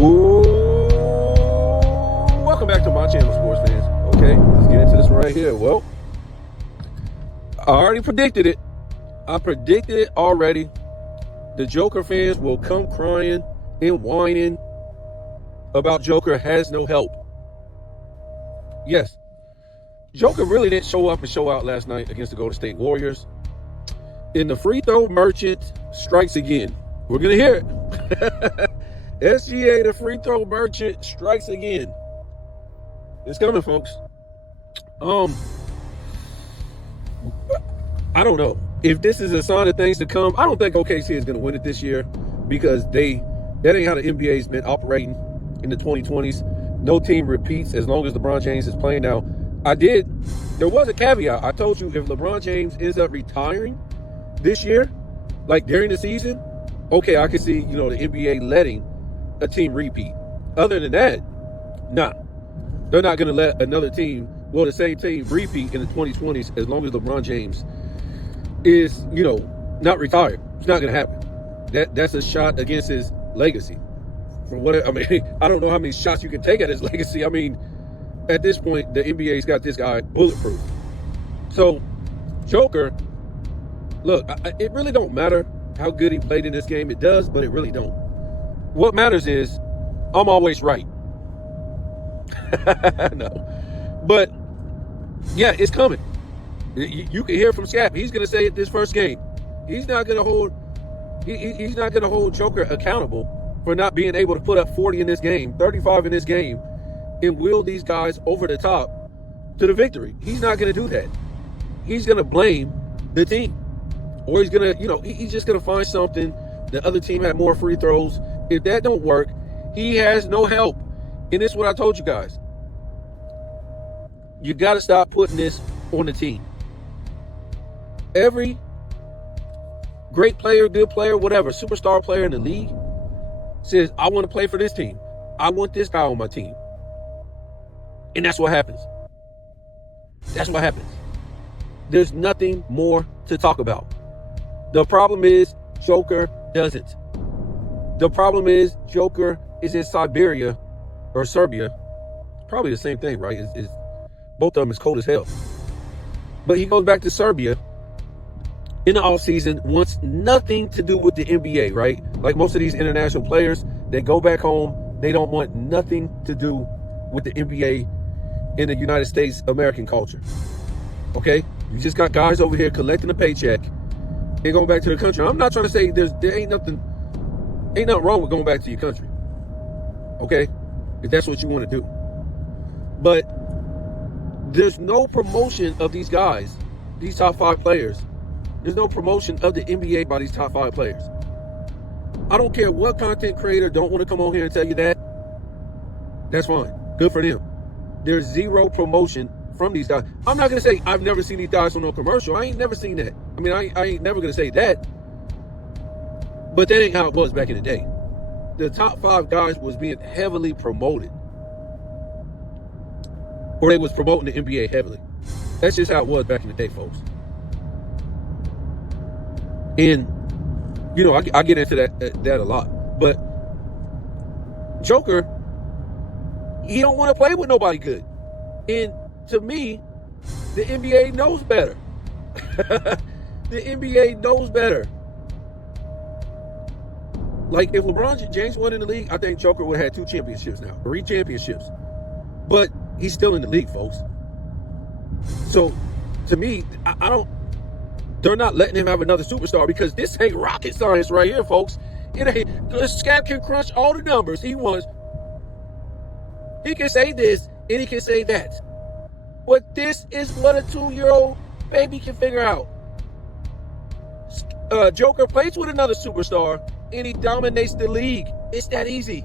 Ooh, welcome back to my channel, sports fans. Okay, let's get into this right here. Well, I already predicted it. I predicted it already. The Joker fans will come crying and whining about Joker has no help. Yes, Joker really didn't show up and show out last night against the Golden State Warriors. And the free throw merchant strikes again. We're going to hear it. SGA, the free throw merchant, strikes again. It's coming, folks. I don't know if this is a sign of things to come. I don't think OKC is going to win it this year because that ain't how the NBA's been operating in the 2020s. No team repeats as long as LeBron James is playing. Now, there was a caveat. I told you if LeBron James ends up retiring this year, like during the season, okay, I could see, the NBA letting a team repeat. Other than that, nah. They're not going to let another team, the same team repeat in the 2020s as long as LeBron James is, not retired. It's not going to happen. That's a shot against his legacy. I don't know how many shots you can take at his legacy. At this point, the NBA's got this guy bulletproof. So, Joker, look, it really don't matter how good he played in this game. It does, but it really don't. What matters is I'm always right. No. But, yeah, it's coming. You can hear from Scap. He's going to say it this first game. He's not going to hold Joker accountable for not being able to put up 40 in this game, 35 in this game, and wheel these guys over the top to the victory. He's not going to do that. He's going to blame the team. Or he's going to, he's just going to find something. The other team had more free throws. If that don't work, he has no help. And this is what I told you guys. You got to stop putting this on the team. Every great player, good player, whatever, superstar player in the league says, I want to play for this team. I want this guy on my team. And that's what happens. That's what happens. There's nothing more to talk about. The problem is Joker doesn't. The problem is Joker is in Siberia or Serbia. Probably the same thing, right? Both of them is cold as hell. But he goes back to Serbia in the offseason, wants nothing to do with the NBA, right? Like most of these international players, they go back home. They don't want nothing to do with the NBA in the United States American culture. Okay? You just got guys over here collecting a paycheck and going back to the country. I'm not trying to say there ain't nothing wrong with going back to your country. Okay? If that's what you want to do. But there's no promotion of these guys, these top 5 players. There's no promotion of the NBA by these top 5 players. I don't care what content creator don't want to come on here and tell you that. That's fine. Good for them. There's zero promotion from these guys. I'm not going to say I've never seen these guys on no commercial. I ain't never seen that. I ain't never going to say that. But that ain't how it was back in the day. The top 5 guys was being heavily promoted. Or they was promoting the NBA heavily. That's just how it was back in the day, folks. And, I get into that a lot. But Joker, he don't want to play with nobody good. And to me, the NBA knows better. The NBA knows better. Like, if LeBron James won in the league, I think Joker would have had 2 championships now. 3 championships. But he's still in the league, folks. So, to me, they're not letting him have another superstar because this ain't rocket science right here, folks. It ain't. Scap can crunch all the numbers he wants. He can say this and he can say that. But this is what a 2-year-old baby can figure out. Joker plays with another superstar and he dominates the league. It's that easy.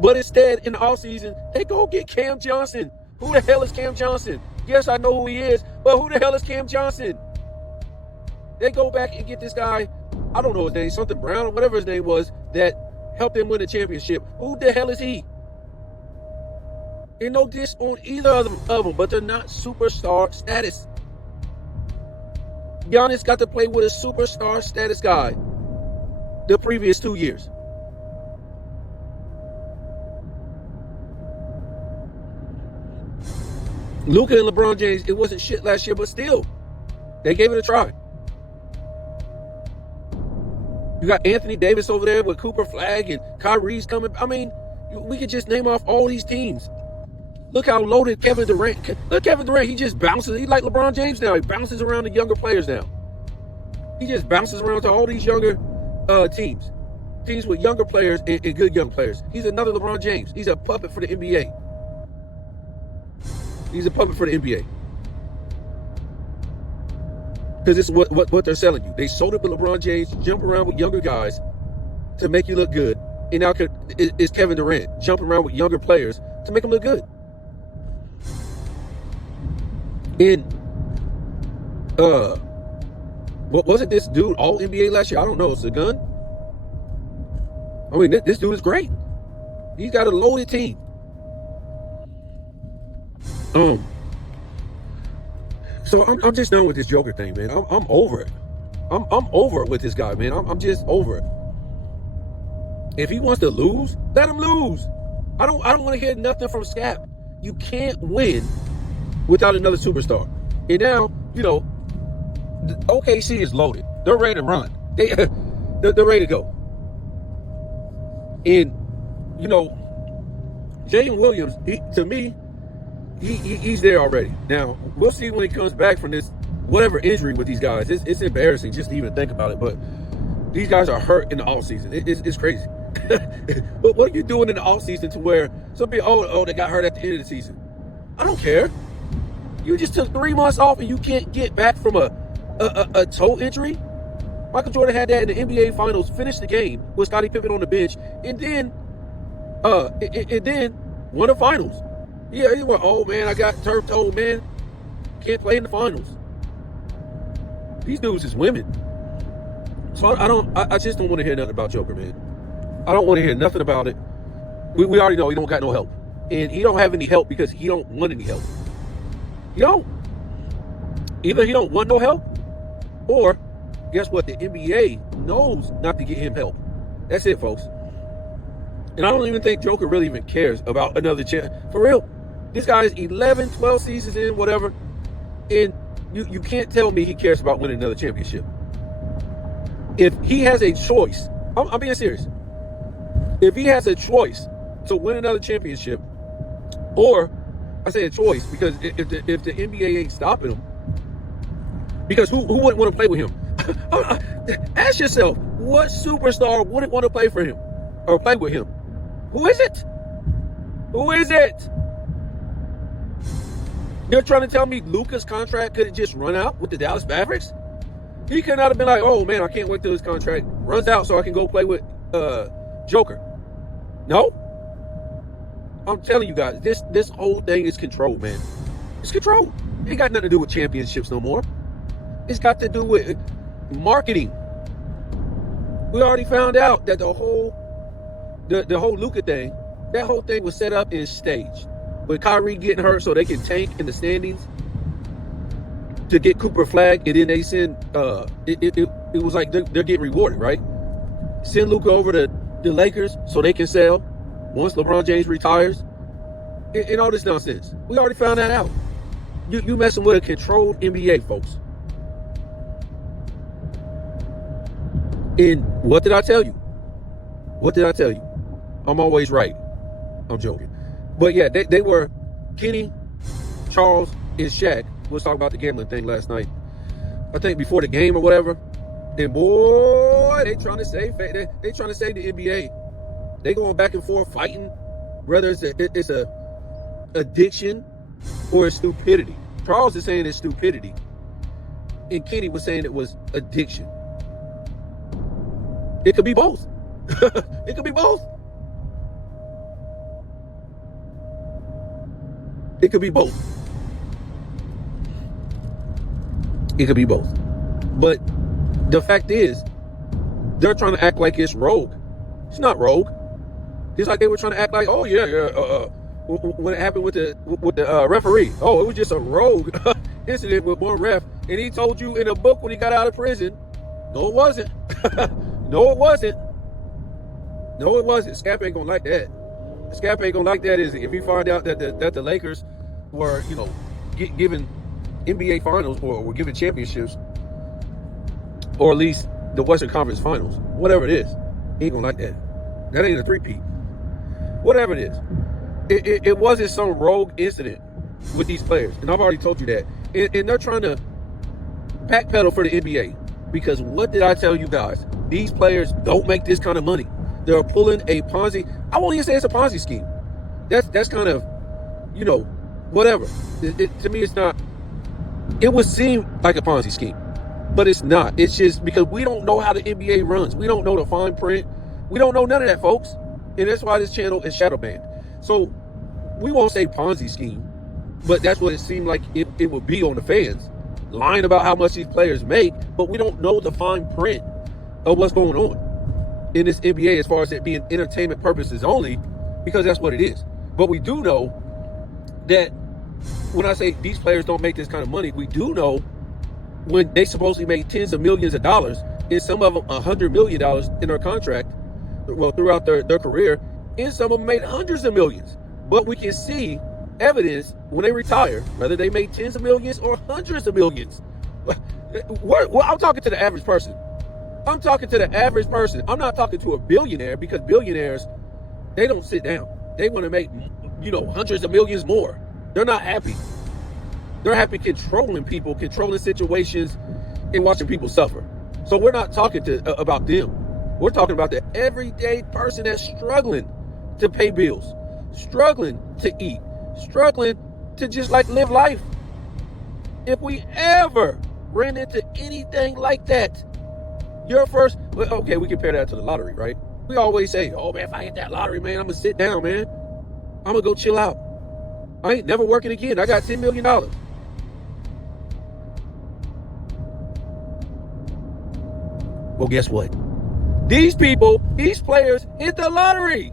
But instead, in the offseason, they go get Cam Johnson. Who the hell is Cam Johnson? Yes, I know who he is, but who the hell is Cam Johnson? They go back and get this guy, I don't know his name, something Brown or whatever his name was, that helped them win the championship. Who the hell is he? And no diss on either of them, but they're not superstar status. Giannis got to play with a superstar status guy the previous 2 years. Luka and LeBron James, it wasn't shit last year, but still, they gave it a try. You got Anthony Davis over there with Cooper Flag and Kyrie's coming. I mean, we could just name off all these teams. Look how loaded Kevin Durant. Look, Kevin Durant, he just bounces. He's like LeBron James now. He bounces around the younger players now. He just bounces around to all these younger teams. Teams with younger players and good young players. He's another LeBron James. He's a puppet for the NBA. He's a puppet for the NBA. Because this is what they're selling you. They sold it with LeBron James, jump around with younger guys to make you look good. And now it's Kevin Durant jumping around with younger players to make them look good. And what wasn't this dude all NBA last year? I don't know. It's a gun. I mean, this dude is great. He's got a loaded team. So I'm just done with this Joker thing, man. I'm over it. I'm over it with this guy, man. I'm just over it. If he wants to lose, let him lose. I don't want to hear nothing from Scap. You can't win without another superstar. And now, you know, OKC is loaded. They're ready to run. They're ready to go. And, you know, Jalen Williams, to me, he's there already. Now, we'll see when he comes back from this whatever injury with these guys. It's embarrassing just to even think about it. But these guys are hurt in the offseason. It's crazy. But what are you doing in the offseason to where some people, they got hurt at the end of the season? I don't care. You just took 3 months off and you can't get back from a toe injury? Michael Jordan had that in the NBA Finals, finished the game with Scottie Pippen on the bench, and then won the finals. Yeah, he went, oh man, I got turf toe, man. Can't play in the finals. These dudes is women. So I just don't want to hear nothing about Joker, man. I don't want to hear nothing about it. We already know he don't got no help. And he don't have any help because he don't want any help. He don't. Either he don't want no help, or guess what? The NBA knows not to get him help. That's it, folks. And I don't even think Joker really even cares about another chance. For real. This guy is 11, 12 seasons in, whatever. And you can't tell me he cares about winning another championship. If he has a choice, I'm being serious. If he has a choice to win another championship, or I say a choice because if the NBA ain't stopping him, because who wouldn't want to play with him? Ask yourself, what superstar wouldn't want to play for him or play with him? Who is it? Who is it? You're trying to tell me Luka's contract could have just run out with the Dallas Mavericks? He could not have been like, oh man, I can't wait till his contract runs out so I can go play with Joker. No. I'm telling you guys, this whole thing is controlled, man. It's controlled. It ain't got nothing to do with championships no more. It's got to do with marketing. We already found out that the whole Luka thing, that whole thing was set up and staged. With Kyrie getting hurt so they can tank in the standings to get Cooper Flag, and then they send it was like they're getting rewarded, right? Send Luka over to the Lakers so they can sell once LeBron James retires, and all this nonsense. We already found that out. You messing with a controlled NBA, folks. And what did I tell you? What did I tell you? I'm always right. I'm joking. But yeah, they were Kenny, Charles, and Shaq. We was talking about the gambling thing last night. I think before the game or whatever. And boy, they trying to save the NBA. They going back and forth fighting, whether it's a addiction or it's stupidity. Charles is saying it's stupidity, and Kenny was saying it was addiction. It could be both. It could be both. It could be both. It could be both. But the fact is, they're trying to act like it's rogue. It's not rogue. It's like they were trying to act like, oh yeah, when it happened with the referee, oh, it was just a rogue incident with one ref, and he told you in a book when he got out of prison, no, it wasn't. No, it wasn't. No, it wasn't. Scap ain't gonna like that. Scap ain't gonna like that, is it? If he find out that the Lakers were, giving NBA finals or we're giving championships, or at least the Western Conference Finals, whatever it is. He ain't gonna like that. That ain't a three-peat. Whatever it is. It wasn't some rogue incident with these players. And I've already told you that. And they're trying to backpedal for the NBA. Because what did I tell you guys? These players don't make this kind of money. They're pulling a Ponzi. I won't even say it's a Ponzi scheme. That's kind of, whatever. To me, it's not. It would seem like a Ponzi scheme. But it's not. It's just because we don't know how the NBA runs. We don't know the fine print. We don't know none of that, folks. And that's why this channel is shadow banned. So we won't say Ponzi scheme, but that's what it seemed like it would be on the fans, lying about how much these players make, but we don't know the fine print of what's going on in this NBA as far as it being entertainment purposes only, because that's what it is. But we do know that when I say these players don't make this kind of money, we do know when they supposedly make tens of millions of dollars, and some of them $100 million in their contract, well, throughout their career, and some of them made hundreds of millions. But we can see evidence when they retire, whether they made tens of millions or hundreds of millions. Well, I'm talking to the average person. I'm talking to the average person. I'm not talking to a billionaire, because billionaires, they don't sit down. They want to make, hundreds of millions more. They're not happy. They're happy controlling people, controlling situations, and watching people suffer. So we're not talking about them. We're talking about the everyday person that's struggling to pay bills, struggling to eat, struggling to just live life. If we ever ran into anything like that, okay, we compare that to the lottery, right? We always say, oh man, if I hit that lottery, man, I'm gonna sit down, man. I'm gonna go chill out. I ain't never working again. I got $10 million. Well, guess what? These players hit the lottery.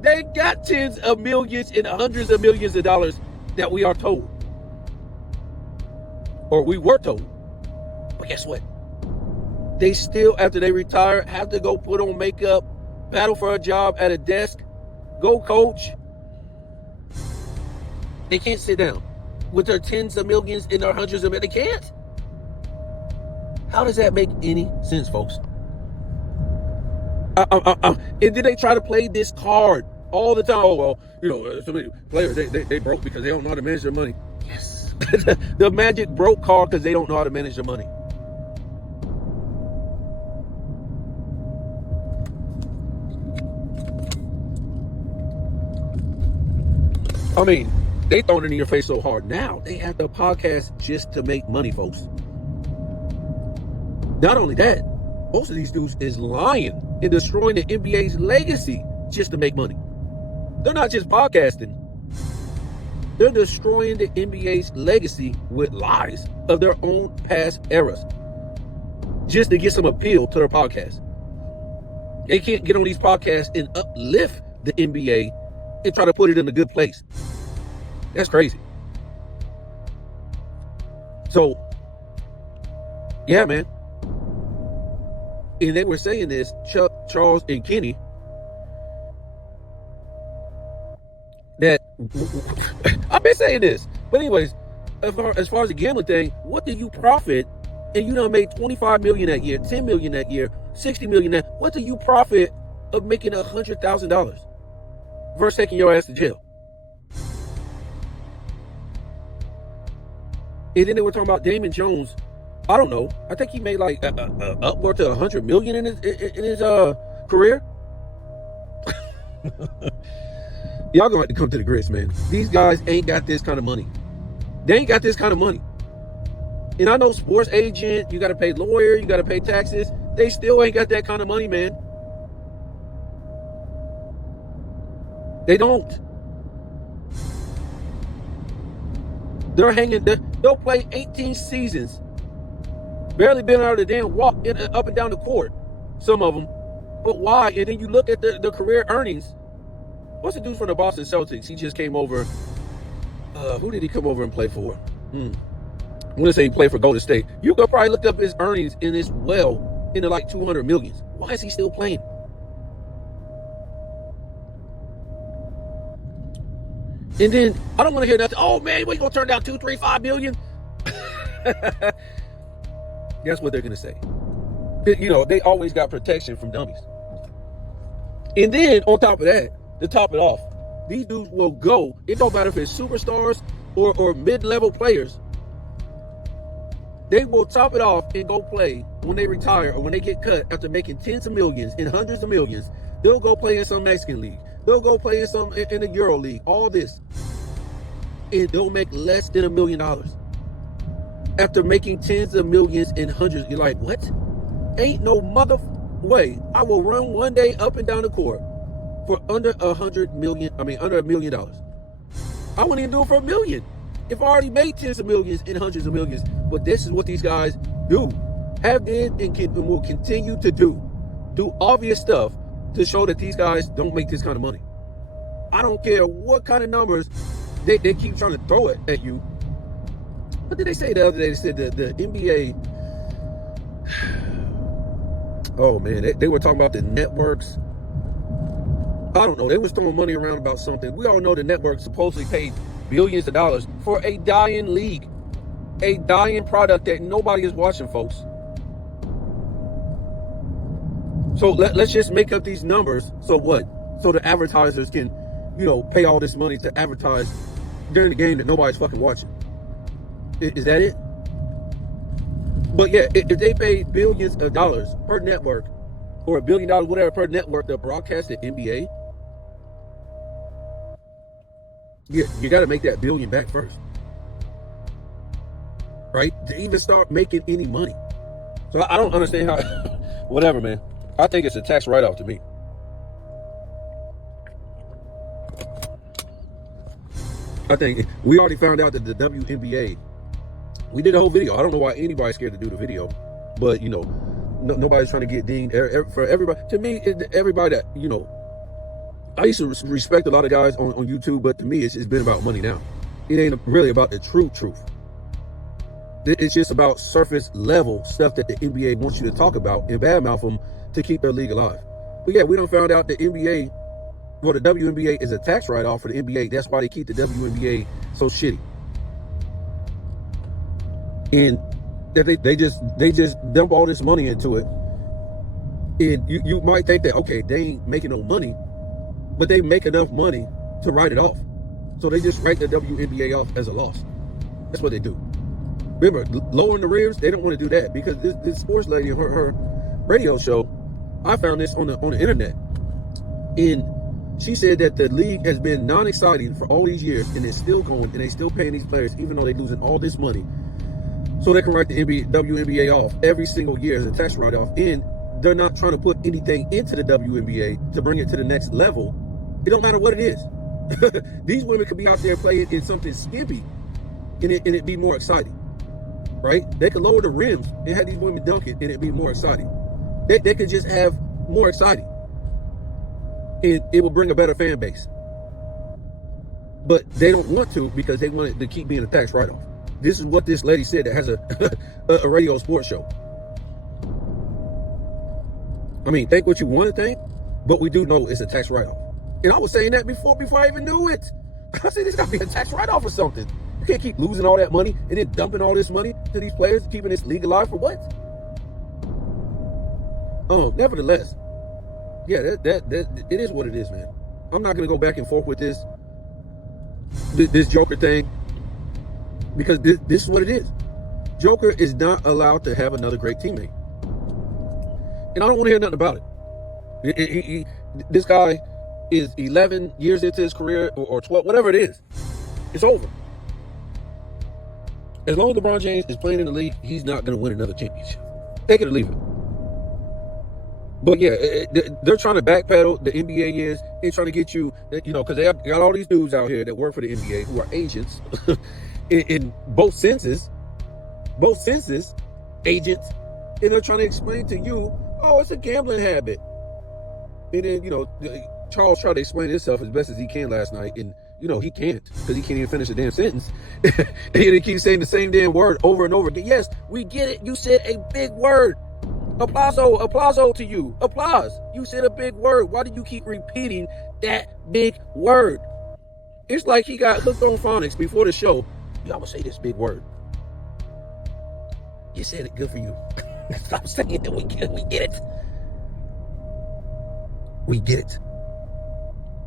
They got tens of millions and hundreds of millions of dollars that we are told. Or we were told. But guess what? They still, after they retire, have to go put on makeup, battle for a job at a desk, go coach. They can't sit down with their tens of millions and their hundreds of millions. They can't. How does that make any sense, folks? And then they try to play this card all the time. Oh, well, so many players, they broke because they don't know how to manage their money. Yes. The magic broke card because they don't know how to manage their money. I mean, they thrown it in your face so hard. Now they have the podcast just to make money, folks. Not only that, most of these dudes is lying and destroying the NBA's legacy just to make money. They're not just podcasting. They're destroying the NBA's legacy with lies of their own past eras just to get some appeal to their podcast. They can't get on these podcasts and uplift the NBA and try to put it in a good place. That's crazy. So, yeah, man. And they were saying this, Chuck, Charles, and Kenny, that I've been saying this. But anyways, as far as the gambling thing, what do you profit? And you done made 25 million that year, 10 million that year, 60 million that. What do you profit of making $100,000 versus taking your ass to jail? And then they were talking about Damon Jones. I don't know. I think he made like upward to 100 million in his career. Y'all gonna have to come to the grits, man. These guys ain't got this kind of money. They ain't got this kind of money. And I know sports agent, you got to pay lawyer, you got to pay taxes. They still ain't got that kind of money, man. They don't. They're hanging. They'll play 18 seasons. Barely been out of the damn walk up and down the court. Some of them. But why? And then you look at the career earnings. What's the dude from the Boston Celtics? He just came over. Who did he come over and play for? I'm going to say he played for Golden State. You could probably look up his earnings in this well into like 200 millions. Why is he still playing? And then I don't want to hear nothing. Oh man, we gonna turn down 2, 3, 5 billion. Guess what they're gonna say? You know, they always got protection from dummies. And then on top of that, to top it off, these dudes will go. It don't matter if it's superstars or mid-level players. They will top it off and go play when they retire or when they get cut after making tens of millions and hundreds of millions. They'll go play in some Mexican league. They'll go play in the Euro League. All this, and they'll make less than $1 million after making tens of millions and hundreds. You're like, what? Ain't no mother way I will run one day up and down the court for under $100 million. I mean, under $1 million. I wouldn't even do it for $1 million if I already made tens of millions and hundreds of millions. But this is what these guys do, have did, and will continue to do obvious stuff to show that these guys don't make this kind of money. I don't care what kind of numbers they keep trying to throw it at you. What did they say the other day? They said the NBA. Oh man, they were talking about the networks. I don't know. They was throwing money around about something. We all know the network supposedly paid billions of dollars for a dying league, a dying product that nobody is watching, folks. So let's just make up these numbers. So what? So the advertisers can, pay all this money to advertise during the game that nobody's fucking watching. Is that it? But yeah, if they pay billions of dollars per network, or $1 billion, whatever, per network to broadcast the NBA, you got to make that billion back first, right? To even start making any money. So I don't understand how. Whatever, man. I think it's a tax write-off to me. I think we already found out that the WNBA. We did a whole video. I don't know why anybody's scared to do the video, but nobody's trying to get dinged. For everybody, to me, everybody that I used to respect a lot of guys on YouTube, but to me, it's been about money now. It ain't really about the truth. It's just about surface level stuff that the NBA wants you to talk about and badmouth them to keep their league alive. But yeah, we done found out the NBA, well, the WNBA is a tax write-off for the NBA. That's why they keep the WNBA so shitty. And they just dump all this money into it. And you might think that, okay, they ain't making no money, but they make enough money to write it off. So they just write the WNBA off as a loss. That's what they do. Remember, lowering the rims, they don't want to do that because this sports lady, her radio show, I found this on the internet. And she said that the league has been non-exciting for all these years and it's still going and they still paying these players even though they're losing all this money. So they can write the WNBA off every single year as a tax write-off. And they're not trying to put anything into the WNBA to bring it to the next level. It don't matter what it is. These women could be out there playing in something skimpy and it be more exciting. Right? They could lower the rims and have these women dunk it and it'd be more exciting. They could just have more exciting. And it will bring a better fan base. But they don't want to because they want it to keep being a tax write-off. This is what this lady said that has a radio sports show. I mean, think what you want to think, but we do know it's a tax write-off. And I was saying that before I even knew it. I said, this got to be a tax write-off or something. You can't keep losing all that money and then dumping all this money to these players, keeping this league alive for what? Nevertheless, yeah, that it is what it is, man. I'm not gonna go back and forth with this Joker thing because this is what it is. Joker is not allowed to have another great teammate, and I don't want to hear nothing about it. This guy is 11 years into his career or 12, whatever it is. It's over. As long as LeBron James is playing in the league, he's not going to win another championship. Take it or leave it. But yeah, they're trying to backpedal. The NBA is. They're trying to get you, because they got all these dudes out here that work for the NBA who are agents in both senses, agents, and they're trying to explain to you, oh, it's a gambling habit. And then, Charles tried to explain himself as best as he can last night, and he can't because he can't even finish a damn sentence. And he keeps saying the same damn word over and over again. Yes, we get it. You said a big word. Applauso to you. Applause. You said a big word. Why do you keep repeating that big word? It's like he got hooked on phonics before the show. Yo, I'm gonna say this big word. You said it, good for you. Stop saying it. We get it. We get it.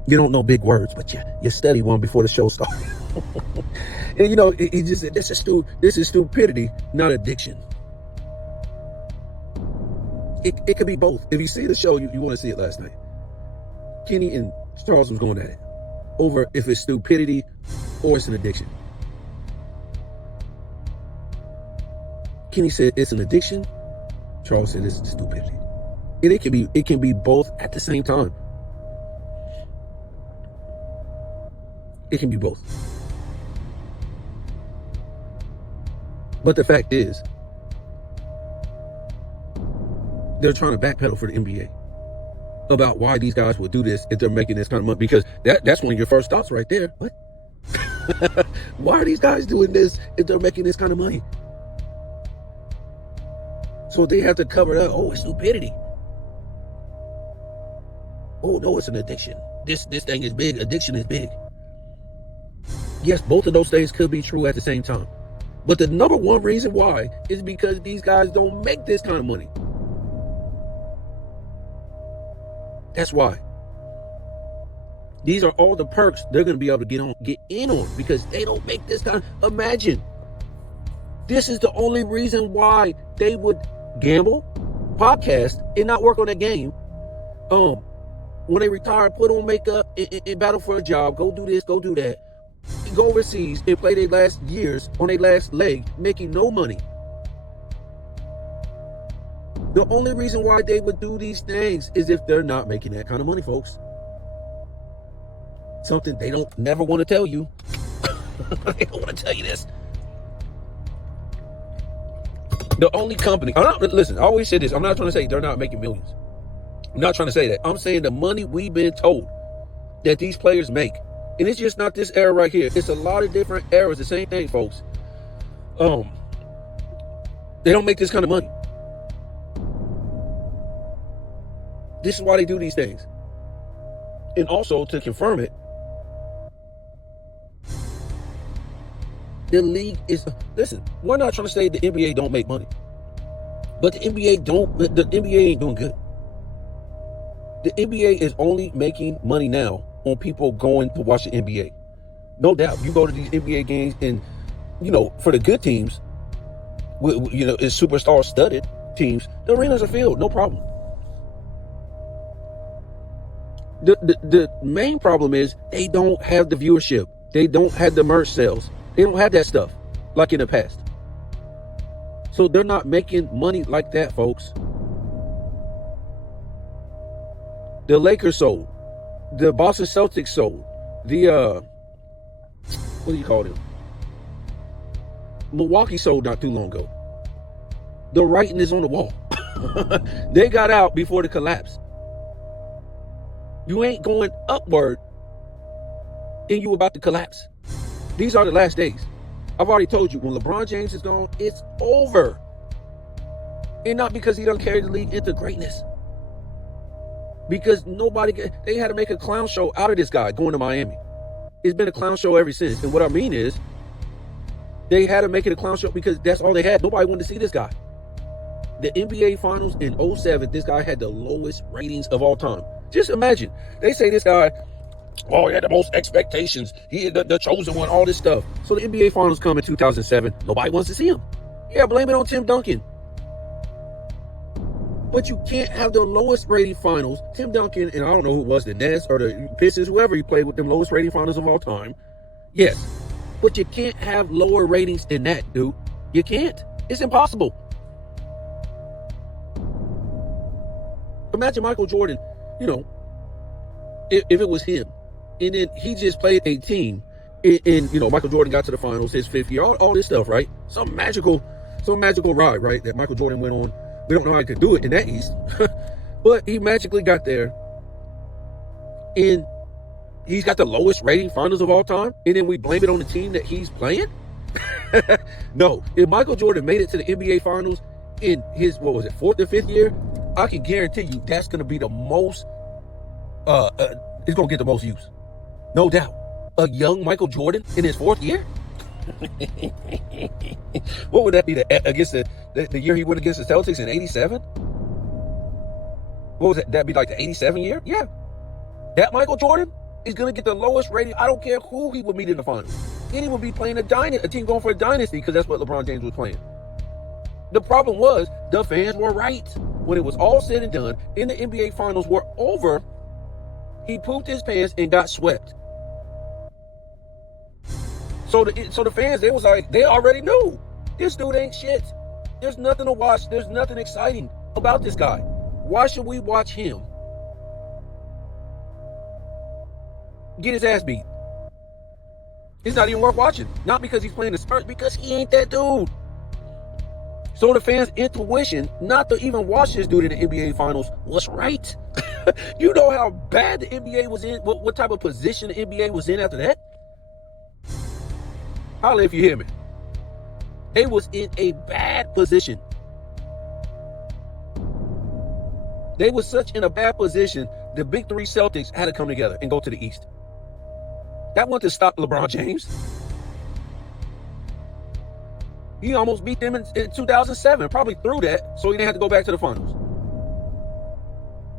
You don't know big words, but you study one before the show starts. And he just said, this is stupidity, not addiction. It could be both. If you see the show, you want to see it last night. Kenny and Charles was going at it over if it's stupidity or it's an addiction. Kenny said it's an addiction. Charles said it's stupidity. And it can be both at the same time. It can be both. But the fact is, they're trying to backpedal for the NBA about why these guys would do this if they're making this kind of money, because that's one of your first thoughts right there. What? Why are these guys doing this if they're making this kind of money? So they have to cover it up. Oh, it's stupidity. Oh no, it's an addiction. This thing is big. Addiction is big. Yes, both of those things could be true at the same time. But the number one reason why is because these guys don't make this kind of money. That's why. These are all the perks they're going to be able to get in on because they don't make this kind. Imagine. This is the only reason why they would gamble, podcast, and not work on a game. When they retire, put on makeup and battle for a job, go do this, go do that. Go overseas and play their last years on their last leg, making no money. The only reason why they would do these things is if they're not making that kind of money, folks. Something they don't never want to tell you. They don't want to tell you this. The only company, listen, I always say this. I'm not trying to say they're not making millions. I'm not trying to say that. I'm saying the money we've been told that these players make. And it's just not this era right here. It's a lot of different eras. The same thing, folks. They don't make this kind of money. This is why they do these things. And also, to confirm it, the league is, listen, we're not trying to say the NBA don't make money. But the NBA ain't doing good. The NBA is only making money now on people going to watch the NBA. No doubt. You go to these NBA games and, for the good teams, it's superstar studded teams, the arenas are filled, no problem. The main problem is they don't have the viewership. They don't have the merch sales. They don't have that stuff like in the past. So they're not making money like that, folks. The Lakers sold. The Boston Celtics sold. The, what do you call them? Milwaukee sold not too long ago. The writing is on the wall. They got out before the collapse. You ain't going upward and you about to collapse. These are the last days. I've already told you, when LeBron James is gone, it's over. And not because he doesn't carry the league into greatness. Because they had to make a clown show out of this guy going to Miami. It's been a clown show ever since. And what I mean is, they had to make it a clown show because that's all they had. Nobody wanted to see this guy. The NBA Finals in 2007, this guy had the lowest ratings of all time. Just imagine. They say this guy, he had the most expectations. He had the chosen one, all this stuff. So the NBA Finals come in 2007. Nobody wants to see him. Yeah, blame it on Tim Duncan. But you can't have the lowest rating finals. Tim Duncan, and I don't know who it was, the Nets or the Pistons, whoever he played with, them lowest rating finals of all time. Yes. But you can't have lower ratings than that, dude. You can't. It's impossible. Imagine Michael Jordan, if it was him, and then he just played a team, and Michael Jordan got to the finals, his fifth year, all this stuff, right? Some magical ride, right, that Michael Jordan went on. We don't know how he could do it in that East, but he magically got there, and he's got the lowest rating finals of all time, and then we blame it on the team that he's playing? No, if Michael Jordan made it to the NBA Finals in his, fourth or fifth year, I can guarantee you that's going to be the most, it's going to get the most use. No doubt. A young Michael Jordan in his 4th year? What would that be against the year he went against the Celtics in 87? What was that? That'd be like the 87 year? Yeah. That Michael Jordan is going to get the lowest rating. I don't care who he would meet in the finals. Then he would be playing a team going for a dynasty, because that's what LeBron James was playing. The problem was the fans were right. When it was all said and done and the NBA finals were over, he pooped his pants and got swept. So the fans, they already knew this dude ain't shit. There's nothing to watch. There's nothing exciting about this guy. Why should we watch him get his ass beat? It's not even worth watching. Not because he's playing the Spurs, because he ain't that dude. So the fans' intuition not to even watch this dude in the NBA finals was right. You know how bad the NBA was in, what type of position the NBA was in after that? Holla if you hear me. They was in a bad position. They was such in a bad position, the big 3 Celtics had to come together and go to the East. That wasn't to stop LeBron James. He almost beat them in 2007, probably threw that, so he didn't have to go back to the finals.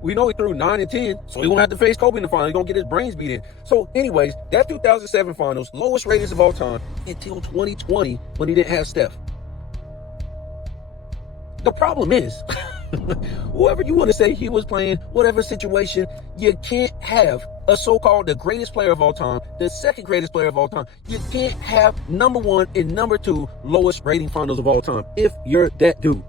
We know he threw 9 and 10, so he won't have to face Kobe in the finals. He's going to get his brains beat in. So anyways, that 2007 finals, lowest ratings of all time until 2020 when he didn't have Steph. The problem is, whoever you want to say he was playing, whatever situation, you can't have a so-called the greatest player of all time, the second greatest player of all time. You can't have number 1 and number 2 lowest rating finals of all time if you're that dude.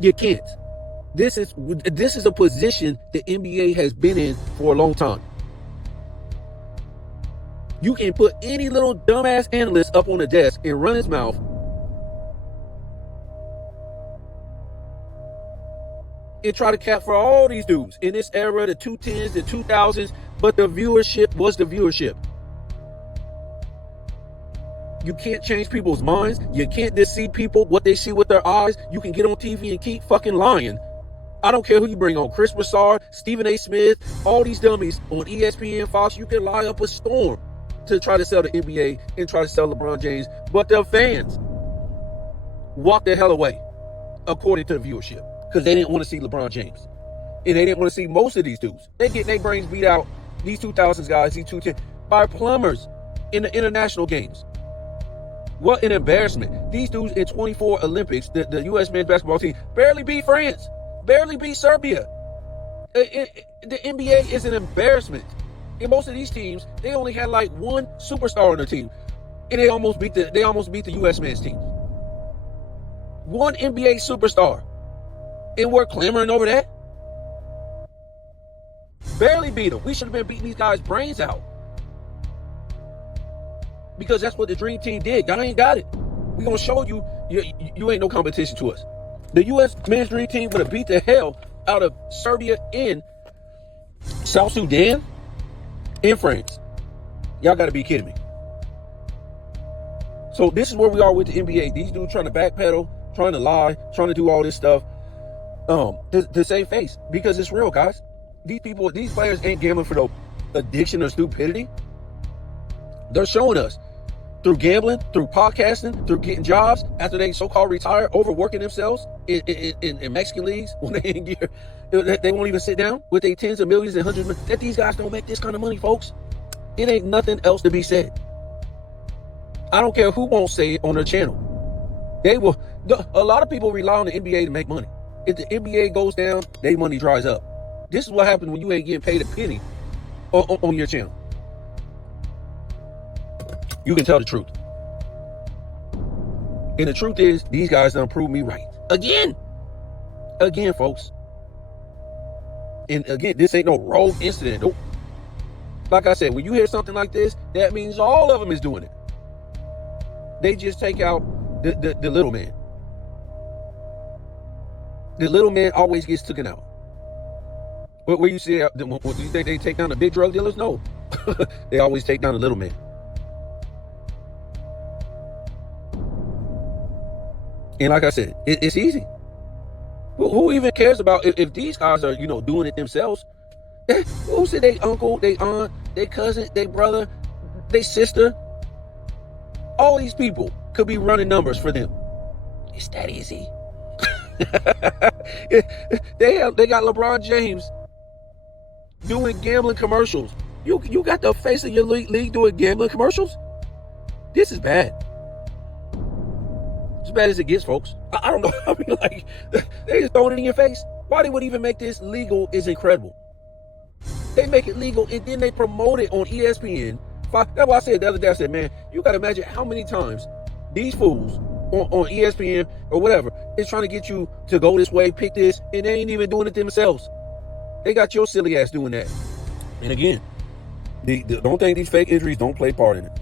You can't. This is a position the NBA has been in for a long time. You can put any little dumbass analyst up on the desk and run his mouth and try to cap for all these dudes in this era, the 2010s, the 2000s, but the viewership was the viewership. You can't change people's minds. You can't deceive people what they see with their eyes. You can get on TV and keep fucking lying. I don't care who you bring on, Chris Broussard, Stephen A. Smith, all these dummies on ESPN, Fox. You can lie up a storm to try to sell the NBA and try to sell LeBron James, but the fans walked the hell away, according to the viewership, because they didn't want to see LeBron James, and they didn't want to see most of these dudes. They get their brains beat out, these 2000s guys, these 210, by plumbers in the international games. What an embarrassment. These dudes in 24 Olympics, the U.S. men's basketball team, barely beat France, barely beat Serbia. The NBA is an embarrassment. In most of these teams, they only had like 1 superstar on their team, and they almost beat the U.S. men's team. 1 NBA superstar, and we're clamoring over that. Barely beat them. We should have been beating these guys' brains out, because that's what the Dream Team did. Y'all ain't got it. We gonna show you ain't no competition to us. The U.S. men's Dream Team would have beat the hell out of Serbia in South Sudan. In France. Y'all gotta be kidding me. So this is where we are with the NBA. These dudes trying to backpedal, trying to lie, trying to do all this stuff to save face, because it's real, guys. These players ain't gambling for no addiction or stupidity. They're showing us through gambling, through podcasting, through getting jobs after they so-called retire, overworking themselves in Mexican leagues when they in gear. They won't even sit down with their tens of millions and hundreds of millions. That these guys don't make this kind of money, folks. It ain't nothing else to be said. I don't care who won't say it on their channel. A lot of people rely on the NBA to make money. If the NBA goes down, their money dries up. This is what happens when you ain't getting paid a penny on your channel. You can tell the truth. And the truth is, these guys done proved me right. Again, folks. And again, this ain't no rogue incident. Nope. Like I said, when you hear something like this, that means all of them is doing it. They just take out the little man. The little man always gets taken out. Where you see, do you think they take down the big drug dealers? No. They always take down the little man. And like I said, it's easy. Who even cares about if these guys are, doing it themselves? Who said they uncle, they aunt, they cousin, they brother, they sister? All these people could be running numbers for them. It's that easy. They got LeBron James doing gambling commercials. You got the face of your league doing gambling commercials? This is bad. As bad as it gets, folks. I don't know. I mean, like, they just throwing it in your face. Why they would even make this legal is incredible. They make it legal and then they promote it on ESPN. That's why I said the other day, I said, man, you got to imagine how many times these fools on ESPN or whatever is trying to get you to go this way, pick this, and they ain't even doing it themselves. They got your silly ass doing that. And again, don't think these fake injuries don't play part in it.